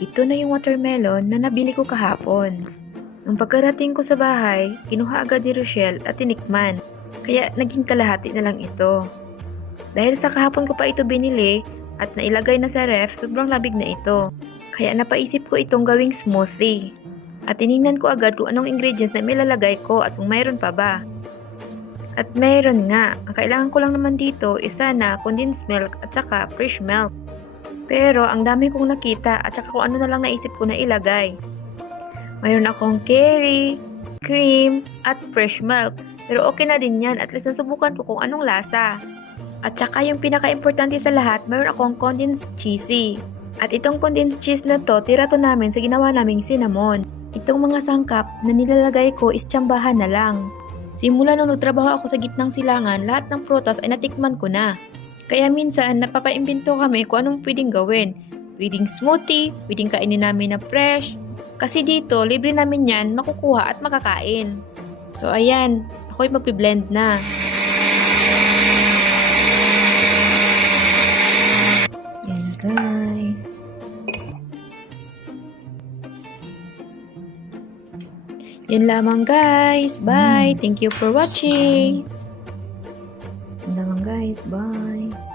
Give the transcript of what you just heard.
Ito na yung watermelon na nabili ko kahapon. Nung pagkarating ko sa bahay, kinuha agad ni Rochelle at tinikman. Kaya naging kalahati na lang ito. Dahil sa kahapon ko pa ito binili at nailagay na sa ref, sobrang labig na ito. Kaya napaisip ko itong gawing smoothie. At tinignan ko agad kung anong ingredients na ilalagay ko at kung mayroon pa ba. At mayroon nga. Ang kailangan ko lang naman dito is sana condensed milk at saka fresh milk. Pero ang dami kong nakita at saka kung ano na lang naisip ko na ilagay. Mayroon akong curry, cream, at fresh milk. Pero okay na din yan, at least nasubukan ko kung anong lasa. At saka yung pinaka-importante sa lahat, mayroon akong condensed cheesy. At itong condensed cheese na to, tira to namin sa ginawa naming cinnamon. Itong mga sangkap na nilalagay ko is tsambahan na lang. Simula nung nagtrabaho ako sa gitnang silangan, lahat ng prutas ay natikman ko na. Kaya minsan, napapaimbento kami kung anong pwedeng gawin. Pwedeng smoothie, pwedeng kainin namin na fresh. Kasi dito, libre namin yan makukuha at makakain. So ayan, ako'y magpi-blend na. Yan guys. Yan lamang guys. Bye. Thank you for watching. Yan lamang guys. Bye.